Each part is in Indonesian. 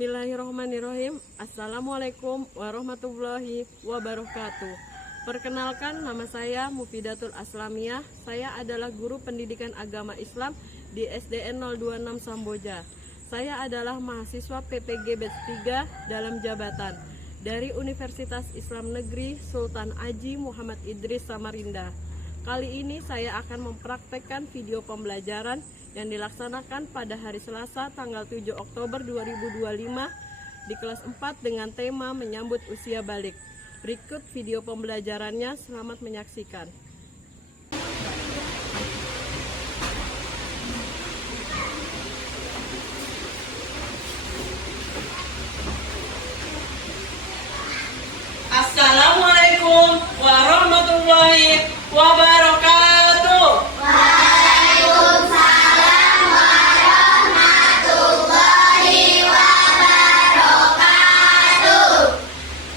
Bismillahirrahmanirrahim. Assalamualaikum warahmatullahi wabarakatuh. Perkenalkan, nama saya Mufidatul Aslamiyah. Saya adalah guru pendidikan agama Islam di SDN 026 Samboja. Saya adalah mahasiswa PPG Batch 3 dalam jabatan dari Universitas Islam Negeri Sultan Aji Muhammad Idris Samarinda. Kali ini saya akan mempraktekkan video pembelajaran yang dilaksanakan pada hari Selasa tanggal 7 Oktober 2025 di kelas 4 dengan tema menyambut usia balik. Berikut video pembelajarannya, selamat menyaksikan. Assalamualaikum warahmatullahi wabarakatuh. Waalaikumsalam warahmatullahi wabarakatuh.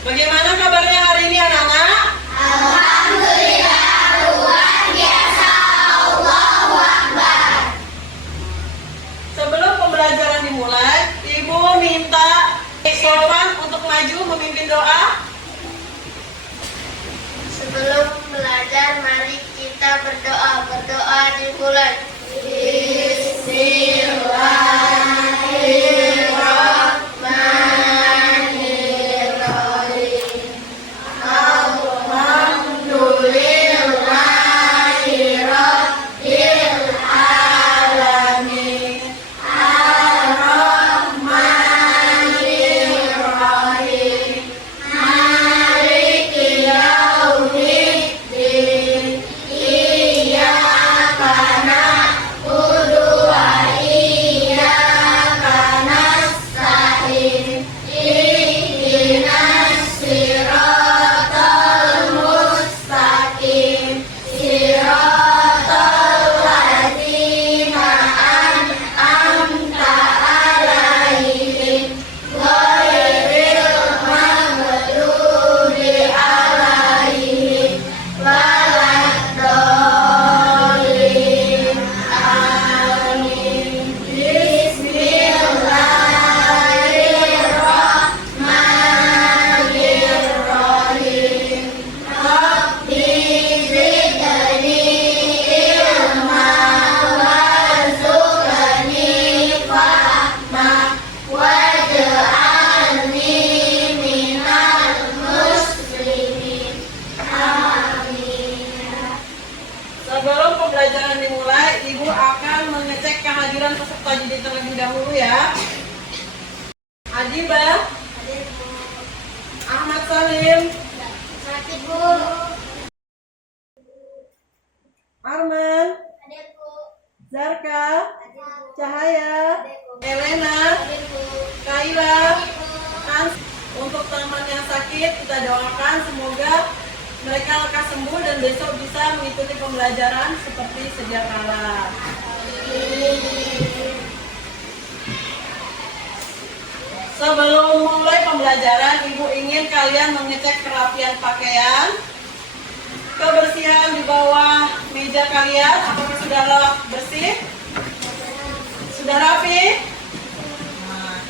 Bagaimana kabarnya hari ini anak-anak? Alhamdulillah luar biasa. Allahu Akbar. Sebelum pembelajaran dimulai, Ibu minta Sofan untuk maju memimpin doa. Sebelum belajar, mari kita berdoa. Berdoa dimulai. Bismillahirrahmanirrahim. Alhamdulillahirabbil alamin. Ar-Rahmanirrahim. Maliki yaumiddin. Iyyaka na'budu wa iyyaka nasta'in. Ihdinas siratal mustaqim. Siratal ladzina an'amta 'alaihim ghairil maghdubi 'alaihim waladdallin. Amin. Bismillahirrahmanirrahim. Rabbi zidni ilma warzuqni fahma waj'alni minal muslimin. Amin. Sebelum pembelajaran dimulai, Ibu akan mengecek kehadiran peserta didik terlebih dahulu ya. Adibah, Ahmad Salim, Sakit Bu. Arman, Adekku. Zarka, Adekku. Cahaya, Adekku. Elena, Adekku. Kaila, Hans. Untuk teman yang sakit, kita doakan semoga mereka lekas sembuh dan besok bisa mengikuti pembelajaran seperti sedia kala. Sebelum mulai pembelajaran, Ibu ingin kalian mengecek kerapian pakaian, kebersihan di bawah meja kalian. Apakah sudah bersih? Sudah rapi? Nah,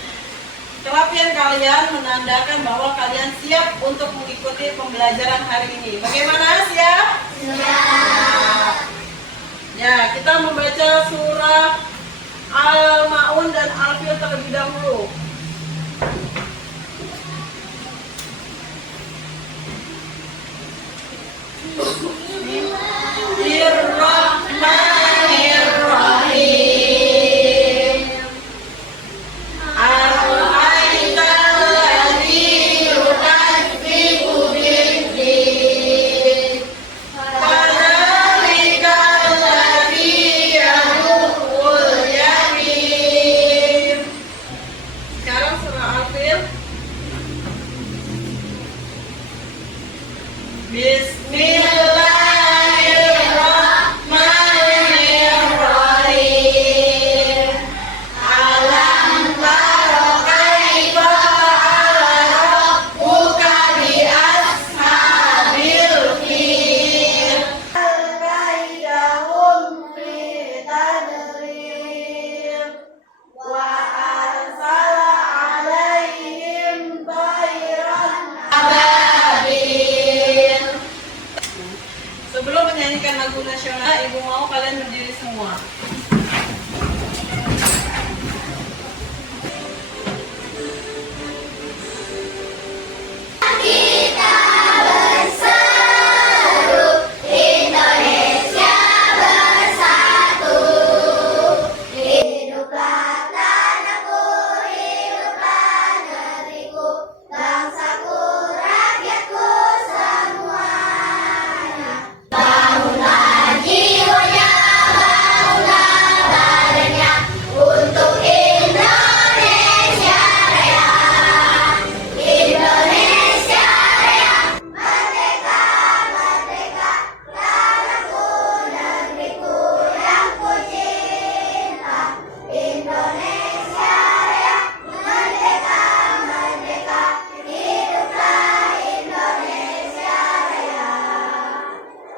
kerapian kalian menandakan bahwa kalian siap untuk mengikuti pembelajaran hari ini. Bagaimana, siap? Siap. Ya, kita membaca surah Al-Ma'un dan Al-Fil terlebih dahulu. Bismillahirrahmanirrahim. Ar-Rahmanal ladzi yukadzibu bid-din. Fadzalikal ladzi yadu'ul yatim. Sekarang surah Al-Fil. Bismillahirrahmanirrahim. Alam tara kaifa fa'ala rabbuka bi ashabil fil. Al-kaidahum fi tadrib wa arsala 'alaihim lagu nasional, Ibu mau kalian berdiri semua. Kita berseru, Indonesia bersatu. Hiduplah tanahku, hiduplah negeriku, bangsaku, rakyatku semuanya. Bangunlah jiwanya, bangunlah badannya untuk Indonesia Raya. Indonesia Raya, merdeka, merdeka, tanahku, negeriku yang ku cinta. Indonesia Raya, merdeka, merdeka, hiduplah Indonesia Raya.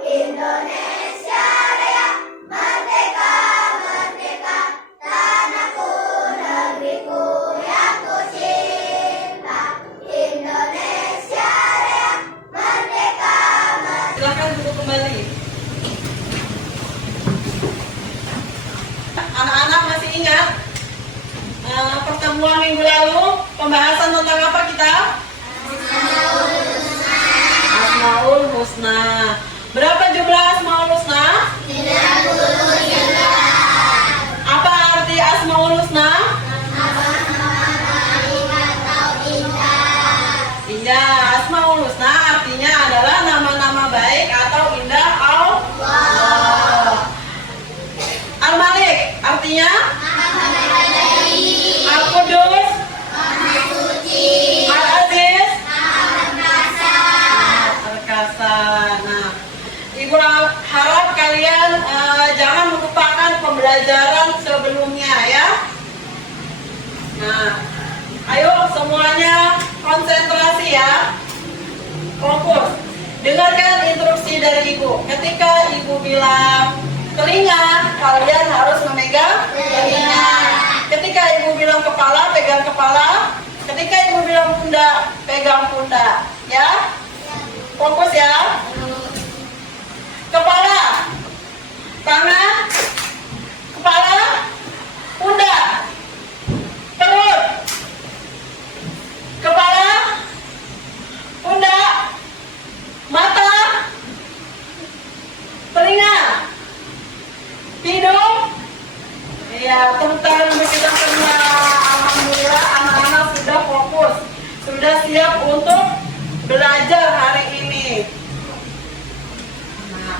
Indonesia Raya, merdeka, merdeka, tanahku, negeriku yang ku cinta. Indonesia Raya, merdeka, merdeka. Silakan duduk kembali. Anak-anak masih ingat pertemuan minggu lalu pembahasan tentang apa kita? Asmaul Husna. Berapa jumlah Asmaul Husna? 39. Apa arti Asmaul Husna? Indah. Asmaul Husna artinya adalah nama-nama baik atau indah Allah. Al-Malik artinya Al-Qudus, Al-Aziz, Al-Perkasa. Nah, Ibu harap kalian jangan melupakan pembelajaran sebelumnya ya. Nah, ayo semuanya konsentrasi ya. Fokus. Dengarkan instruksi dari Ibu. Ketika Ibu bilang telinga, kalian harus memegang telinga. Ketika Ibu bilang kepala, pegang kepala. Ketika Ibu bilang pundak, pegang pundak. Ya? Fokus ya. Kepala, tangan, kepala, pundak, perut, kepala, pundak, mata, telinga, hidung. Iya, tepuk tangan untuk kita semua. Alhamdulillah anak-anak sudah fokus, sudah siap untuk belajar hari ini. Nah,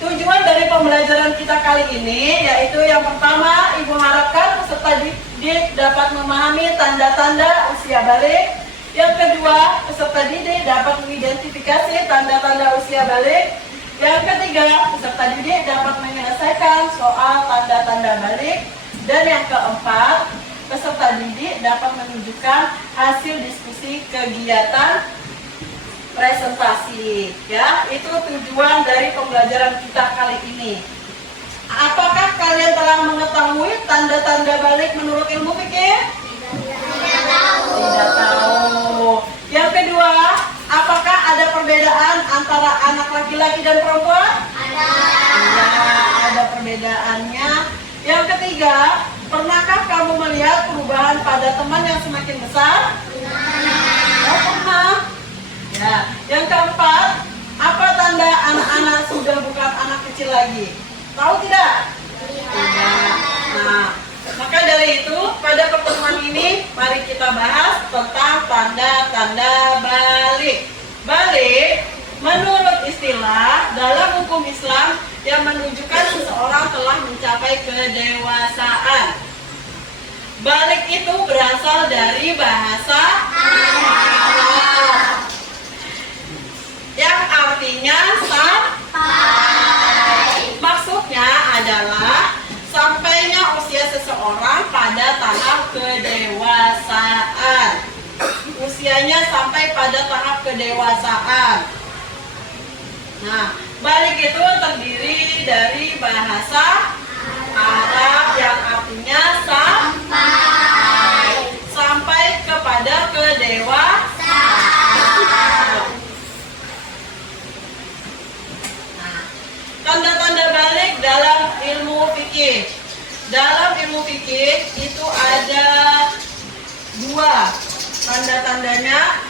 tujuan dari pembelajaran kita kali ini yaitu yang pertama, Ibu harapkan peserta didik dapat memahami tanda-tanda usia balik. Yang kedua, peserta didik dapat mengidentifikasi tanda-tanda usia balik. Yang ketiga, peserta didik dapat menyelesaikan soal tanda-tanda balik. Dan yang keempat, peserta didik dapat menunjukkan hasil diskusi kegiatan presentasi. Ya, itu tujuan dari pembelajaran kita kali ini. Apakah kalian telah mengetahui tanda-tanda balik menurut ilmu fikih? Tidak tahu. Yang kedua, apakah ada perbedaan antara anak laki-laki dan perempuan? Iya, ada perbedaannya. Yang ketiga, pernahkah kamu melihat perubahan pada teman yang semakin besar? Oh, pernah. Ya. Yang keempat, apa tanda anak-anak sudah bukan anak kecil lagi? Tahu tidak? Tidak. Nah, maka dari itu pada pertemuan ini mari kita bahas tentang tanda-tanda balik. Balik menurut istilah dalam hukum Islam yang menunjukkan seseorang telah mencapai kedewasaan. Balik itu berasal dari bahasa Arab yang artinya sampai. Maksudnya adalah sampainya usia seseorang pada tahap kedewasaan. Usianya sampai pada tahap kedewasaan. Nah, balik itu terdiri dari bahasa Arab yang artinya sampai kepada kedewasaan. Nah, dalam ilmu fikih itu ada dua tanda-tandanya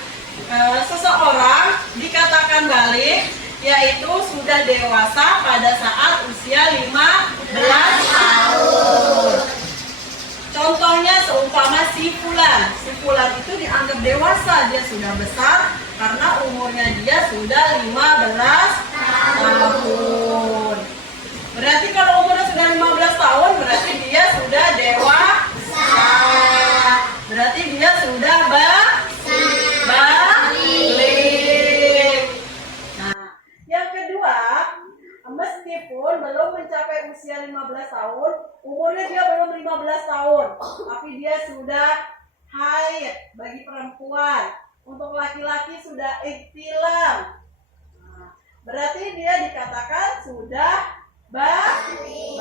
seseorang dikatakan balik, yaitu sudah dewasa pada saat usia 15 tahun. Contohnya seumpama si Fulan itu dianggap dewasa, dia sudah besar karena umurnya dia sudah 15 tahun. Berarti kalau umurnya sudah 15 tahun berarti dia sudah dewasa. Berarti dia sudah balik. Nah, yang kedua, meskipun belum mencapai usia 15 tahun, umurnya dia belum 15 tahun, tapi dia sudah haid bagi perempuan. Untuk laki-laki sudah ihtilam. Nah, berarti dia dikatakan sudah balik.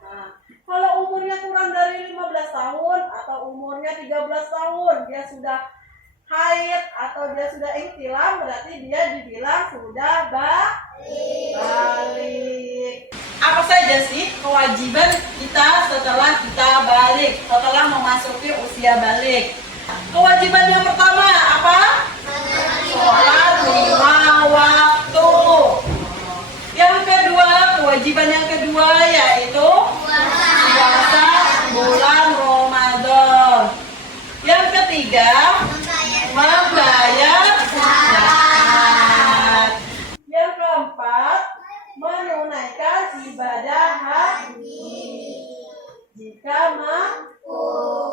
Nah, kalau umurnya kurang dari 15 tahun atau umurnya 13 tahun, dia sudah haid atau dia sudah ihtilam, berarti dia dibilang sudah balik. Apa saja sih kewajiban kita setelah kita balik, setelah memasuki usia balik? Kewajiban yang pertama apa? Sholat 5 waktu. Yang kedua, kewajiban yang kedua yaitu puasa bulan Ramadan. Yang ketiga, membayar zakat. Yang keempat, menunaikan ibadah haji jika mampu.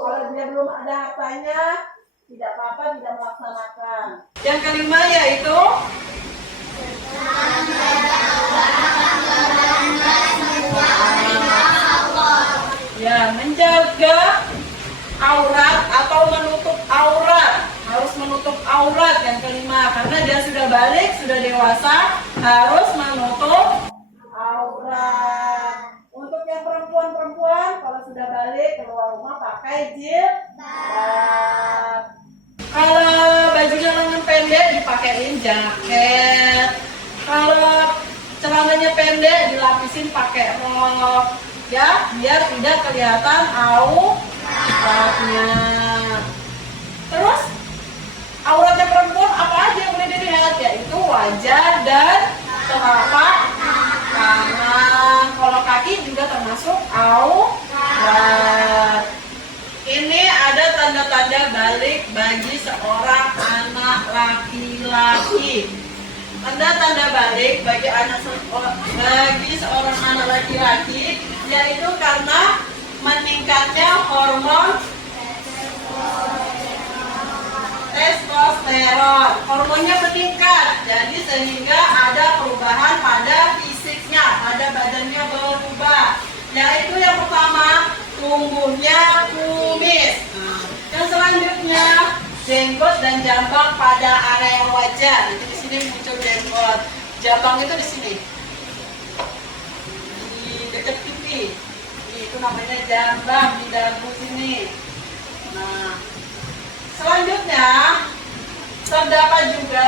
Kalau dia belum ada hartanya, tidak apa-apa, tidak melaksanakan. Yang kelima yaitu menjaga aurat atau menutup aurat. Harus menutup aurat yang kelima, karena dia sudah balik, sudah dewasa, harus menutup aurat. Untuk yang perempuan kalau sudah balik keluar rumah pakai jilbab. Kalau bajunya lengan pendek dipakein jaket. Kalau celananya pendek dilapisin pakai rok, ya, biar tidak kelihatan auratnya. Terus auratnya perempuan apa aja yang boleh dilihat, yaitu wajah dan telapak tangan. Kalau kaki juga termasuk aurat. Ini ada tanda-tanda balik bagi seorang anak laki-laki. Tanda-tanda balik bagi seorang anak laki-laki yaitu karena meningkatnya hormon testosteron. Hormonnya meningkat, jadi sehingga ada perubahan pada fisiknya, pada badannya berubah. Yaitu yang pertama, tumbuhnya kumis. Yang selanjutnya, jenggot dan jambang pada area wajah. Nanti di sini muncul jenggot. Jambang itu di sini, di dekat pipi. Itu namanya jambang, di dagu sini. Nah, selanjutnya terdapat juga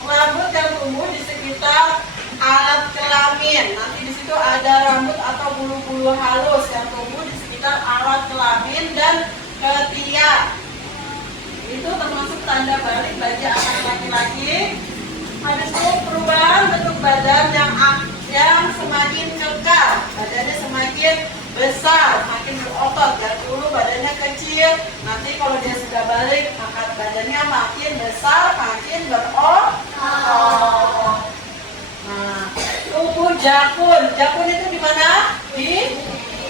rambut yang tumbuh di sekitar alat kelamin. Nanti di situ ada rambut atau bulu-bulu halus yang tumbuh di sekitar alat kelamin dan ketiak. Itu termasuk tanda balik bagi anak laki-laki. Ada perubahan bentuk badan yang semakin kekar, badannya semakin besar, makin berotot. Dari dulu badannya kecil, nanti kalau dia sudah balik maka badannya makin besar, makin berotot. Nah, tumbuh jakun. Jakun itu di mana? Di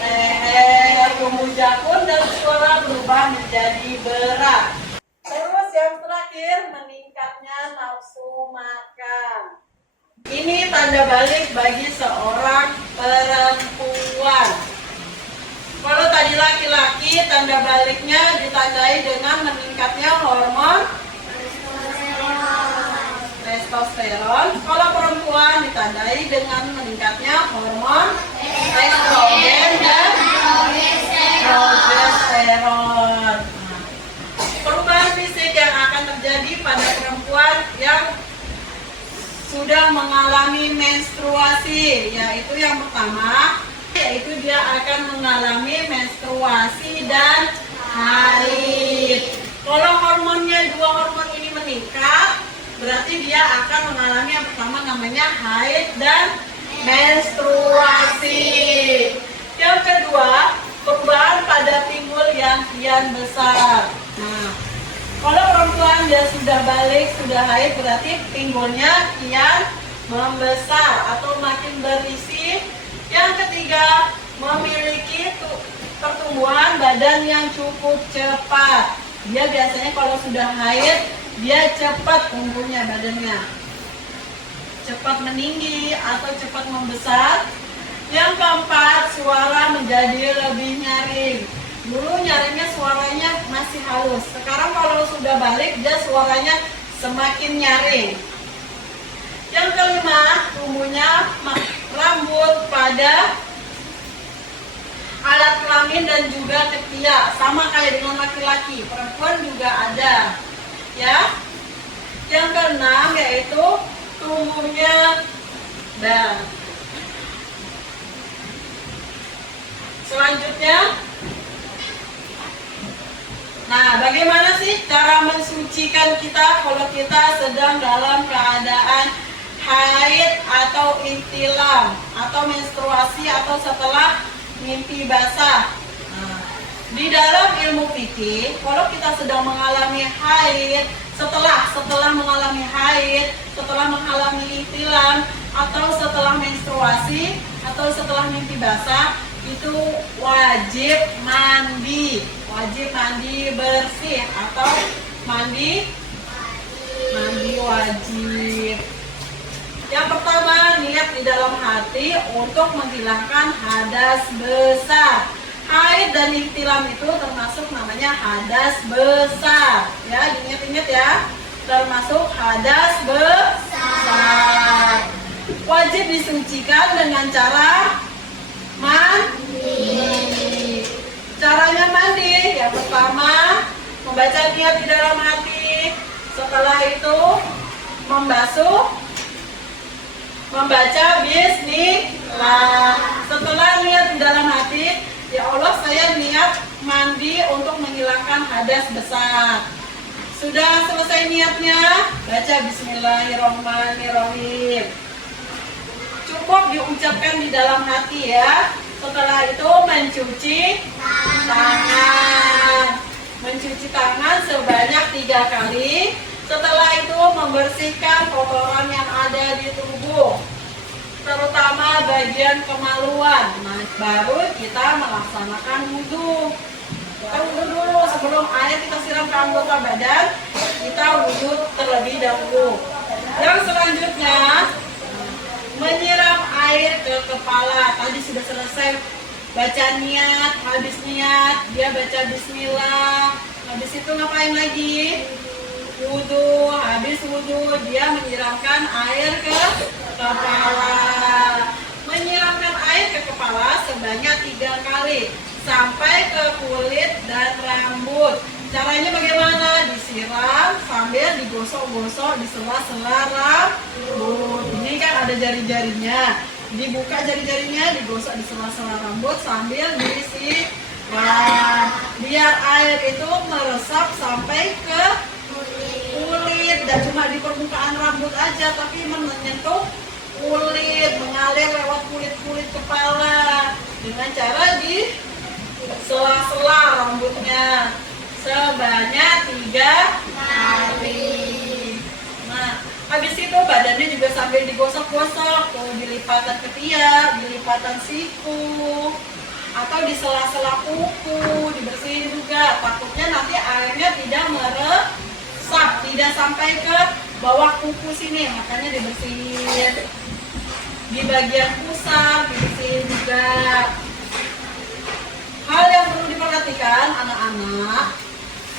leher. Tumbuh jakun dan suara berubah menjadi berat. Terus yang terakhir, meningkatnya nafsu makan. Ini tanda balik bagi seorang perempuan. Kalau tadi laki-laki, tanda baliknya ditandai dengan meningkatnya hormon testosteron. Kalau perempuan ditandai dengan meningkatnya hormon estrogen dan progesteron. Perubahan fisik yang akan terjadi pada perempuan yang sudah mengalami menstruasi, yaitu yang pertama, yaitu dia akan mengalami menstruasi dan haid. Kalau hormonnya, dua hormon ini meningkat, berarti dia akan mengalami yang pertama namanya haid dan menstruasi. Yang kedua, perubahan pada pinggul yang kian besar. Nah, kalau perempuan dia sudah balik, sudah haid, berarti pinggulnya kian membesar atau makin berisi. Yang ketiga, memiliki pertumbuhan badan yang cukup cepat. Dia biasanya kalau sudah haid, dia cepat tumbuhnya badannya, cepat meninggi atau cepat membesar. Yang keempat, suara menjadi lebih nyaring. Dulu nyaringnya suaranya masih halus, sekarang kalau sudah balik dia suaranya semakin nyaring. Yang kelima, tumbuhnya rambut pada alat kelamin dan juga ketiak, sama kayak dengan laki-laki, perempuan juga ada. Ya. Yang keenam yaitu tumbuhnya dan selanjutnya, nah bagaimana sih cara mensucikan kita kalau kita sedang dalam keadaan haid atau ihtilam atau menstruasi atau setelah mimpi basah? Nah, di dalam ilmu fikih, kalau kita sedang mengalami haid, setelah mengalami haid, setelah mengalami ihtilam atau setelah menstruasi atau setelah mimpi basah, itu wajib mandi bersih atau mandi wajib. Yang pertama, niat di dalam hati untuk menghilangkan hadas besar. Haid dan ihtilam itu termasuk namanya hadas besar. Ya, diingat-ingat ya, termasuk hadas besar. Wajib disucikan dengan cara mandi. Caranya mandi, yang pertama membaca niat di dalam hati. Setelah itu membaca bismillah. Setelah niat di dalam hati, ya Allah saya niat mandi untuk menghilangkan hadas besar. Sudah selesai niatnya, baca bismillahirrahmanirrahim. Cukup diucapkan di dalam hati ya. Setelah itu mencuci tangan sebanyak 3 kali. Setelah itu membersihkan kotoran yang ada di tubuh, terutama bagian kemaluan. Nah, baru kita melaksanakan wudhu. Kita wudhu dulu sebelum air kita siram ke anggota badan, kita wudhu terlebih dahulu. Yang selanjutnya, menyiram air ke kepala. Tadi sudah selesai baca niat, habis niat dia baca bismillah. Habis itu ngapain lagi? Wudhu. Habis wudhu dia menyiramkan air ke kepala. Menyiramkan air ke kepala sebanyak 3 kali sampai ke kulit dan rambut. Caranya bagaimana? Disiram sambil digosok-gosok di sela-sela rambut. Ini kan ada jari-jarinya, dibuka jari-jarinya, digosok di sela-sela rambut sambil disiram. Biar air itu meresap sampai ke kulit, dan cuma di permukaan rambut aja, tapi menyentuh kulit, mengalir lewat kulit kepala dengan cara di sela-sela rambutnya sebanyak 3 kali. Nah, habis itu badannya juga sambil digosok-gosok, tuh di lipatan ketiak, di lipatan siku, atau di sela-sela kuku, dibersihin juga. Takutnya nanti airnya tidak meresap, tidak sampai ke bawah kuku sini, makanya dibersihin. Di bagian pusar dibersihin juga. Hal yang perlu diperhatikan anak-anak,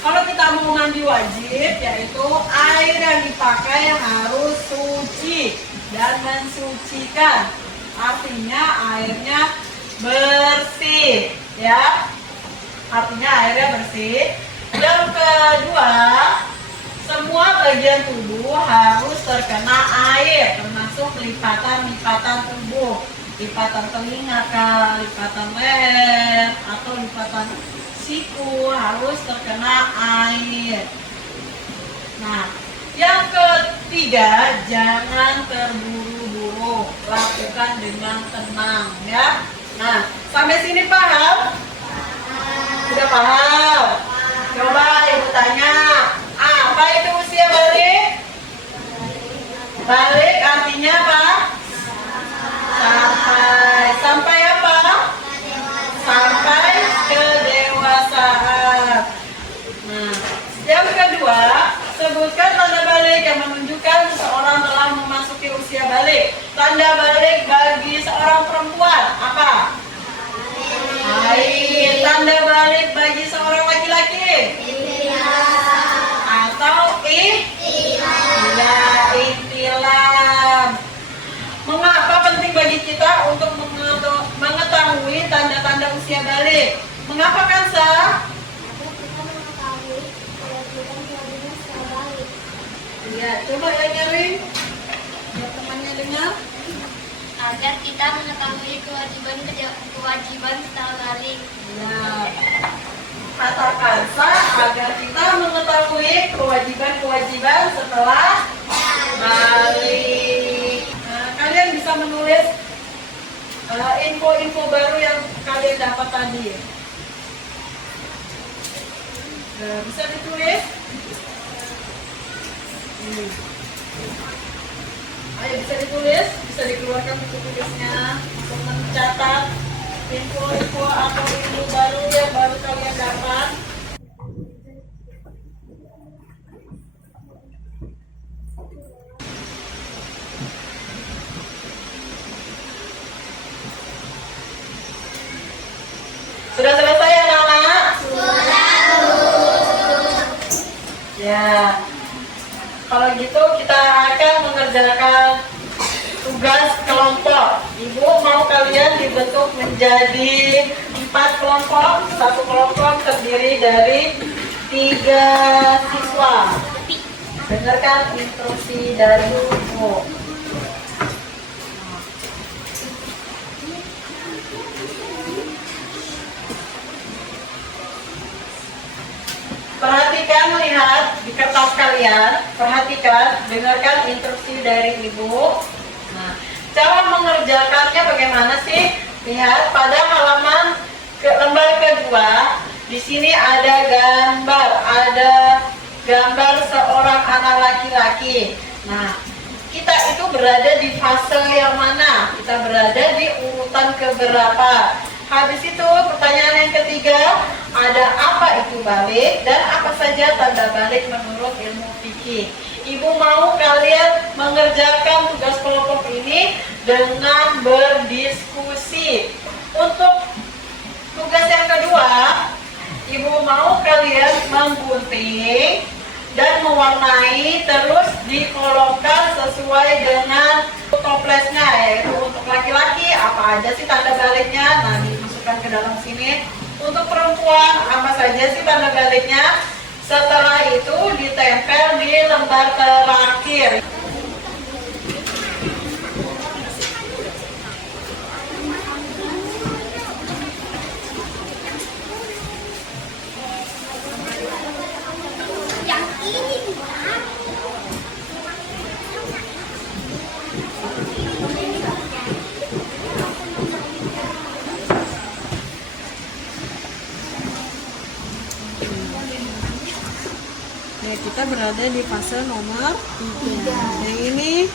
kalau kita mau mandi wajib, yaitu air yang dipakai harus suci dan mensucikan. Artinya airnya bersih, ya. Artinya airnya bersih. Yang kedua, semua bagian tubuh harus terkena air, termasuk lipatan-lipatan tubuh. lipatan telinga kah, lipatan leher, atau lipatan siku harus terkena air. Nah, yang ketiga, jangan terburu-buru, lakukan dengan tenang ya. Nah, sampai sini paham? Sudah paham? Coba ibu tanya, apa itu usia balik? Balik artinya apa? Sampai apa? Sampai kedewasaan. Nah, yang kedua, sebutkan tanda balik yang menunjukkan seseorang telah memasuki usia balik. Tanda balik bagi seorang perempuan apa? Haid. Tanda balik bagi seorang laki-laki? Atau ihtilam. Mengapa penting bagi kita untuk mengetahui tanda-tanda usia balik? Mengapa kan, Sa? Ya, coba ya nyaring. Biar temannya dengar. Agar kita mengetahui kewajiban setelah balik. Nah, katakan Sa, agar kita mengetahui kewajiban setelah balik. Nah, kalian bisa menulis info-info baru yang kalian dapat tadi. Nah, bisa ditulis? Ayo bisa ditulis, bisa dikeluarkan buku tulisnya untuk mencatat info-info atau ilmu baru yang baru kalian dapat. Sudah selesai anak-anak? Ya. Kalau gitu kita akan mengerjakan tugas kelompok. Ibu mau kalian dibentuk menjadi 4 kelompok. Satu kelompok terdiri dari 3 siswa. Dengarkan instruksi dari ibu. Perhatikan, lihat di kertas kalian, perhatikan, dengarkan instruksi dari ibu. Nah, cara mengerjakannya bagaimana sih? Lihat pada halaman lembar kedua, di sini ada gambar seorang anak laki-laki. Nah, kita itu berada di fase yang mana? Kita berada di urutan keberapa? Habis itu pertanyaan yang ketiga, ada apa itu balik dan apa saja tanda balik menurut ilmu fikih. Ibu mau kalian mengerjakan tugas kelompok ini dengan berdiskusi. Untuk tugas yang kedua, ibu mau kalian menggunting dan mewarnai, terus dikolomkan sesuai dengan toplesnya, yaitu untuk laki-laki apa aja sih tanda baliknya, nah dimasukkan ke dalam sini. Untuk perempuan apa saja sih tanda baliknya, setelah itu ditempel di lembar terakhir. Yang ini bukan. Ya, kita berada di fase nomor 3. Yang ini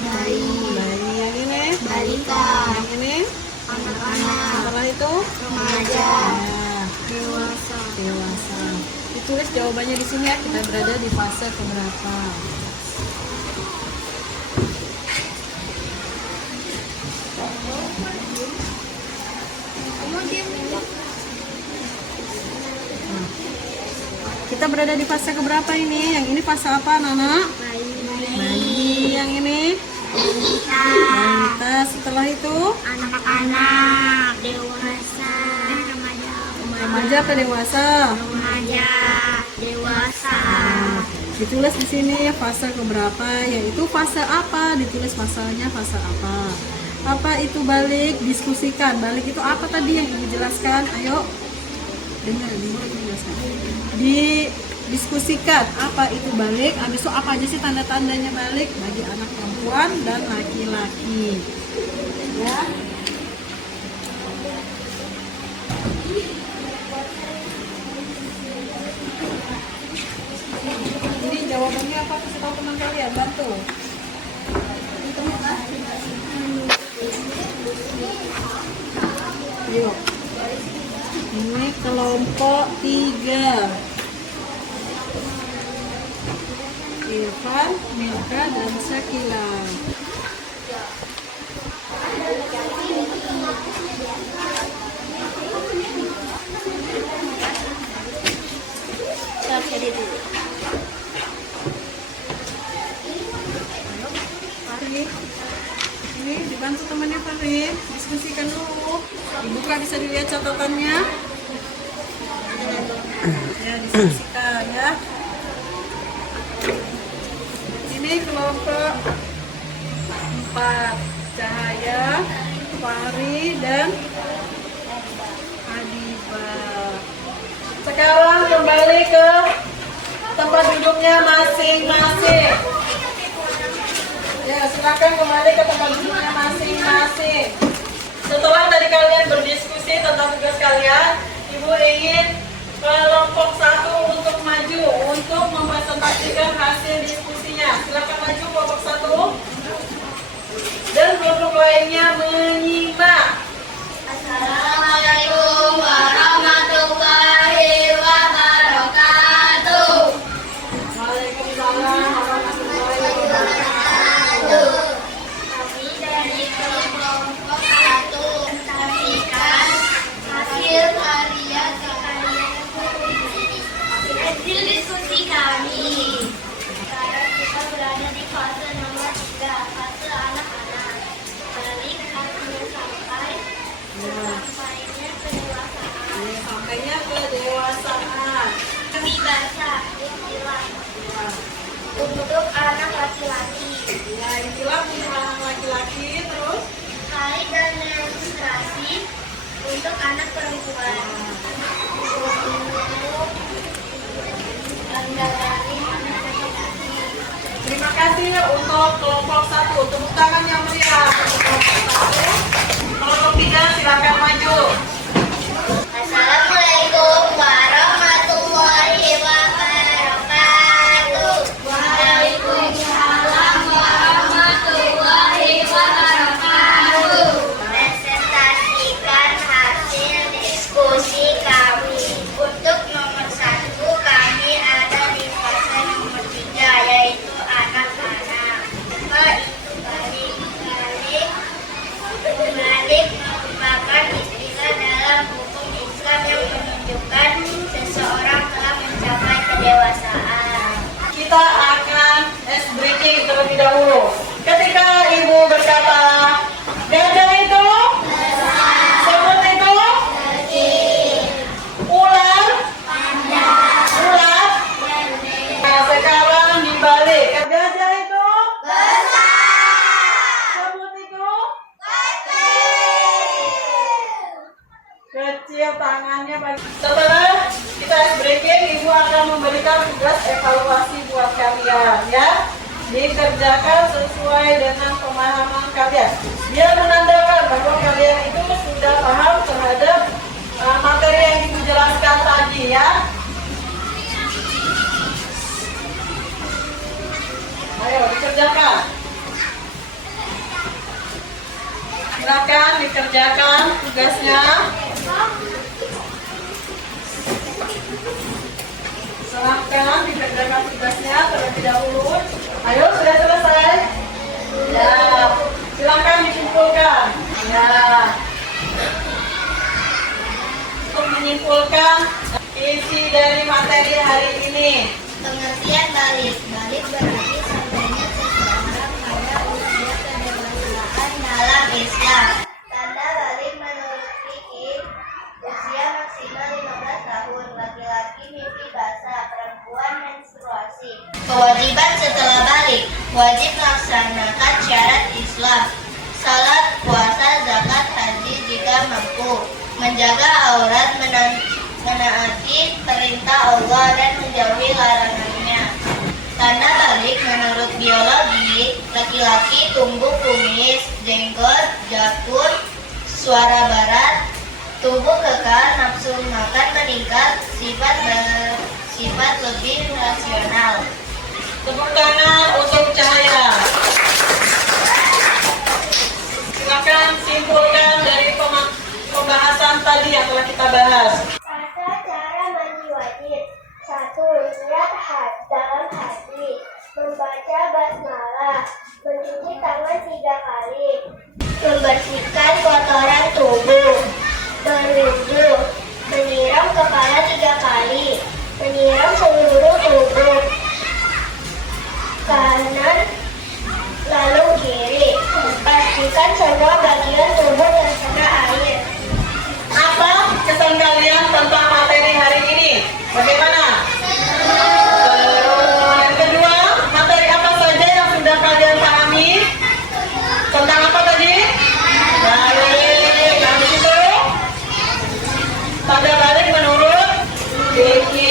bayi, yang ini Balita. yang ini Anak-anak. setelah itu Remaja. ya, dewasa. Ditulis jawabannya di sini ya. Kita berada di fase keberapa? Kita berada di fase keberapa ini? Yang ini fase apa, Nana? Bayi. Yang ini balita. Setelah itu Anak-anak. Dewasa. Remaja. remaja atau dewasa? Remaja. Dewasa. Ditulis di sini fase keberapa, yaitu fase apa? Ditulis fasenya fase apa? Apa itu balik? Diskusikan. Balik itu apa tadi yang Ibu jelaskan? Ayo. Dengar Ibu jelaskan. Diskusikan apa itu balik. Habis itu apa aja sih tanda-tandanya balik bagi anak perempuan dan laki-laki. Ya. Ini jawabannya apa? Kasih tahu teman kalian, bantu. Ayo. Ini kelompok 3. Irfan, Milka, dan Syakila. Farid, ini dibantu temannya Farid, diskusikan dulu. Dibuka, bisa dilihat catatannya. Ya, diskusikan ya. Ini kelompok 4, Cahaya, Fahri, dan Adibah. Sekarang kembali ke tempat duduknya masing-masing. Ya, silakan kembali ke tempat duduknya masing-masing. Setelah tadi kalian berdiskusi tentang tugas kalian, Ibu ingin kelompok 1 untuk maju untuk mempresentasikan hasil diskusinya. Silakan maju kelompok 1 dan kelompok lainnya menyimak. Assalamualaikum warahmatullahi wabarakatuh. Waalaikumsalam warahmatullahi wabarakatuh. Kami dari kelompok 1 presentasikan hasil karya hasil diskusi kami. Sekarang kita berada di fase nomor 3, fase anak-anak. Balik hasilnya sampainya kedewasaan. Sampainya kedewasaan. Kami baca istilah untuk anak laki-laki. Ya, inilah untuk anak laki-laki. Terus Kait dan menstruasi untuk anak perempuan. Dari anak laki-laki. terima kasih untuk kelompok 1. Tepuk tangan yang meriah untuk kelompok 1. Kelompok 3 silakan maju. Assalamualaikum warahmatullahi wabarakatuh. Waalaikumsalam warahmatullahi wabarakatuh. Presentasikan hasil diskusi kami. Untuk nomor 1 kami ada di fase nomor 3, yaitu anak-anak. Apa itu balik? Balik merupakan istilah dalam hukum Islam yang menunjukkan seseorang telah mencapai kedewasaan. Kita akan ice breaking terlebih dahulu. Ketika Ibu berkata, gajah itu, semut itu, ular, ular. Nah, sekarang dibalik. Gajah itu, semut itu, kecil, tangannya bagi. Setelah kita ice breaking, Ibu akan memberikan tugas evaluasi buat kalian ya. Dikerjakan sesuai dengan pemahaman kalian. Dia menandakan bahwa kalian itu sudah paham terhadap materi yang Ibu jelaskan tadi ya. Ayo dikerjakan. Silakan dikerjakan tugasnya. Silahkan dikerjakan tugasnya terlebih dahulu. Ayo, sudah selesai? Ya, silakan dikumpulkan. Ya. Untuk menyimpulkan isi dari materi hari ini. Pengertian balik. Balik berarti sampainya seseorang pada usia kedewasaan dalam Islam. Tanda balik menurut fikih, usia maksimal 15 tahun, laki-laki mimpi basah, perempuan menstruasi. Kewajiban setelah balik, wajib melaksanakan syarat Islam, salat, puasa, menjaga aurat, menaati perintah Allah dan menjauhi larangannya. Tanda balik menurut biologi, laki-laki tumbuh kumis, jenggot, jakun, suara barat, tubuh kekal, nafsu makan meningkat, sifat lebih rasional. Tepuk tangan untuk Cahaya. Silakan simpulkan dari pembahasan tadi yang telah kita bahas. Cara mandi wajib. 1. Niat dalam hati. Membaca basmalah. Mencuci tangan 3 kali. Membersihkan kotoran tubuh. Berwudu. Menyiram kepala 3 kali. Menyiram seluruh tubuh. Kanan lalu kiri. Pastikan semua bagian tubuh terkena air. Apa kesan kalian tentang materi hari ini? Bagaimana? Yang kedua, materi apa saja yang sudah kalian pahami? Tentang apa tadi? Balik. Habis itu, tanda balik menurut Vicky.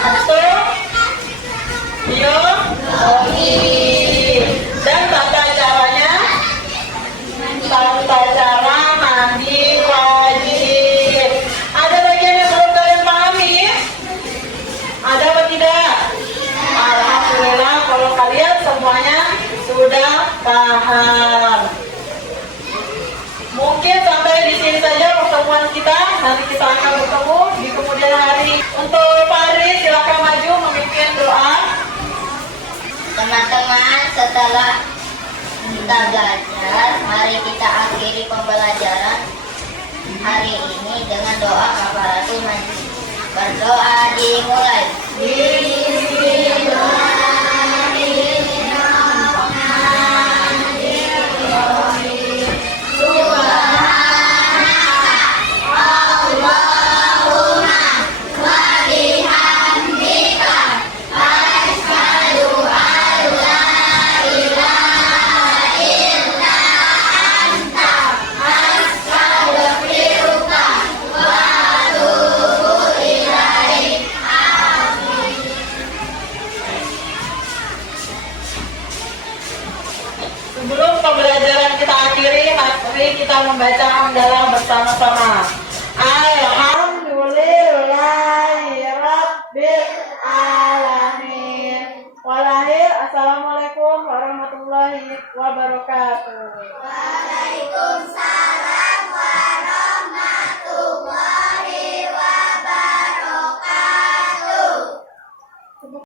Habis itu, biologi. Dan tata caranya, tata cara mandi wajib. Ada bagian yang belum kalian pahami? Ada apa tidak? Alhamdulillah kalau kalian semuanya sudah paham. Mungkin sampai di sini saja pertemuan kita. Nanti kita akan bertemu di kemudian hari. Untuk Farid, silakan maju memimpin doa. Teman-teman, setelah kita belajar, mari kita akhiri pembelajaran hari ini dengan doa kafaratul majlis. Berdoa dimulai. Sebelum pembelajaran kita akhiri, mari kita membaca hamdalah bersama-sama. Alhamdulillahirabbil alamin. Walahir, assalamualaikum warahmatullahi wabarakatuh.